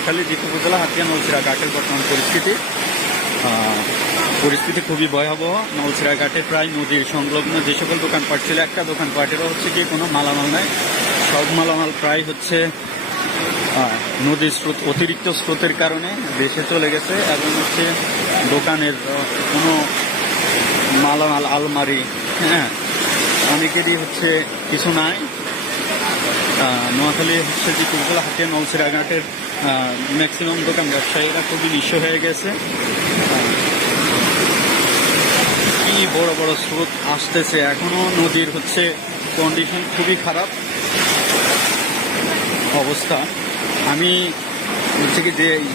নোয়াখালী জিতু উপজেলা হাতিয়া নলছিরা ঘাটের বর্তমান পরিস্থিতি খুবই ভয়াবহ। নলছিরা ঘাটে প্রায় নদীর সংলগ্ন যে সকল দোকানপাট ছিল, একটা দোকানপাটেরও হচ্ছে কি কোনো মালামাল নাই। সব মালামাল প্রায় হচ্ছে নদীর স্রোত, অতিরিক্ত স্রোতের কারণে দেশে চলে গেছে, এবং হচ্ছে দোকানের কোনো মালামাল, আলমারি, হ্যাঁ, অনেকেরই হচ্ছে কিছু নাই। নোয়াখালী হচ্ছে যে কুলতলা হাতিয়া নলছিরা ঘাটের ম্যাক্সিমাম দোকান ব্যবসায়ীরা খুবই নিঃস্ব হয়ে গেছে। কি বড় বড় স্রোত আসতেছে, এখনো নদীর হচ্ছে কন্ডিশন খুবই খারাপ অবস্থা। আমি হচ্ছে কি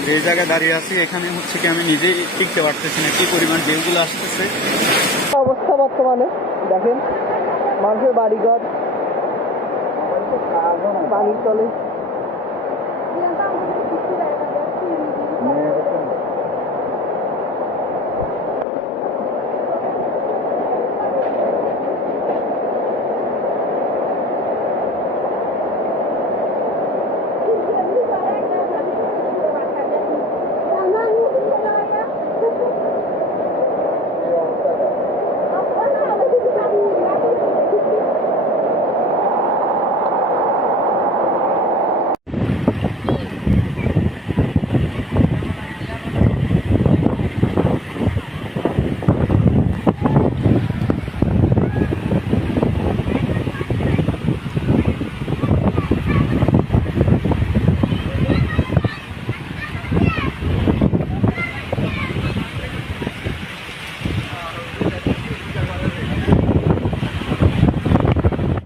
যে জায়গায় দাঁড়িয়ে আছি, এখানে হচ্ছে কি আমি নিজেই টিকতে পারতেছি না, কি পরিমাণ ঢেউগুলো আসতেছে। অবস্থা বর্তমানে দেখেন, মানুষের বাড়িঘর পানির তলে।